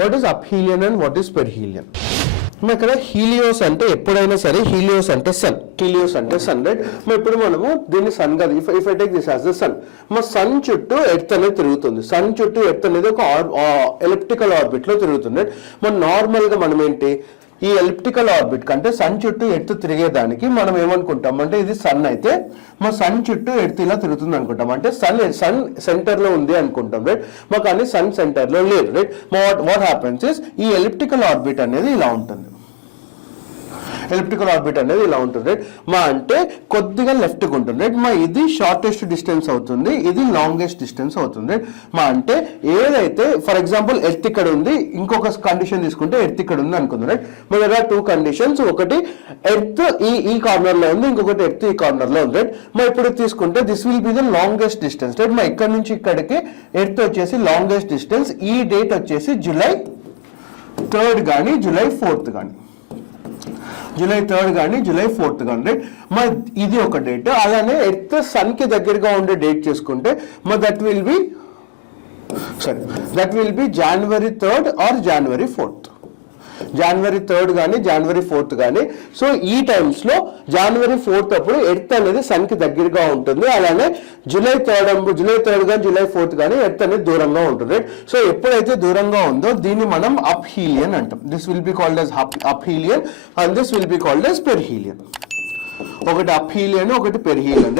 What is aphelion and what is perihelion? ఇక్కడ Helios అంటే ఎప్పుడైనా సరే హీలియోస్ అంటే సన్, హీలియోస్ అంటే సన్, రైట్? ఇప్పుడు మనము దీన్ని సన్ కాదు, if I take this as the sun, మా సన్ చుట్టూ ఎర్త్ అనేది తిరుగుతుంది. సన్ చుట్టూ ఎర్త్ అనేది ఒక ఎలిప్టికల్ ఆర్బిట్ లో తిరుగుతుంది, రైట్? నార్మల్ గా మనం ఏంటి, ఈ ఎలిప్టికల్ ఆర్బిట్ కంటే సన్ చుట్టూ ఎర్త్ తిరిగేదానికి మనం ఏమనుకుంటాం అంటే ఇది సన్ అయితే మా సన్ చుట్టూ ఎర్త్ ఇలా తిరుగుతుంది అనుకుంటాం, అంటే సన్ సెంటర్ లో ఉంది అనుకుంటాం, రైట్? మా కానీ సన్ సెంటర్ లో లేదు, రైట్? వాట్ హ్యాపెన్స్ ఇస్ ఈ ఎలిప్టికల్ ఆర్బిట్ అనేది ఇలా ఉంటుంది, ఎలిప్టికల్ ఆర్బిట్ అనేది ఇలా ఉంటుంది, రైట్? మా అంటే కొద్దిగా లెఫ్ట్కి ఉంటుంది, రైట్? మా ఇది షార్టెస్ట్ డిస్టెన్స్ అవుతుంది, ఇది లాంగెస్ట్ డిస్టెన్స్ అవుతుంది, రైట్? మా అంటే ఏదైతే ఫర్ ఎగ్జాంపుల్ ఎర్త్ ఇక్కడ ఉంది, ఇంకొక కండిషన్ తీసుకుంటే ఎర్త్ ఇక్కడ ఉంది అనుకుంది, రైట్? మరి there are two conditions, ఒకటి ఎర్త్ ఈ కార్నర్ లో ఉంది, ఇంకొకటి ఎర్త్ ఈ కార్నర్ లో ఉంది, రైట్? మా ఇప్పుడు తీసుకుంటే this will be the longest distance, right? మా ఇక్కడ నుంచి ఇక్కడికి ఎర్త్ వచ్చేసి లాంగెస్ట్ డిస్టెన్స్. ఈ డేట్ వచ్చేసి July 3rd కానీ July 4th కానీ, July 3rd కానీ July 4th కానీ, రైట్? మరి ఇది ఒక డేట్. అలానే ఎర్త్ సన్ కి దగ్గరగా ఉండే డేట్ చేసుకుంటే మరి that will be January 3rd or January 4th, January 3rd కానీ January 4th కానీ. సో ఈ టైమ్స్ లో January 4th అప్పుడు ఎర్త్ అనేది సన్ కి దగ్గరగా ఉంటుంది. అలానే July 3rd కానీ July 4th కానీ ఎర్త్ అనేది దూరంగా ఉంటుంది. సో ఎప్పుడైతే దూరంగా ఉందో దీన్ని మనం అప్హీలియన్ అంటాం. This will be called as aphelion and this will be called as perihelion. ఒకటి అప్హీలియన్, ఒకటి పెర్హీలియన్.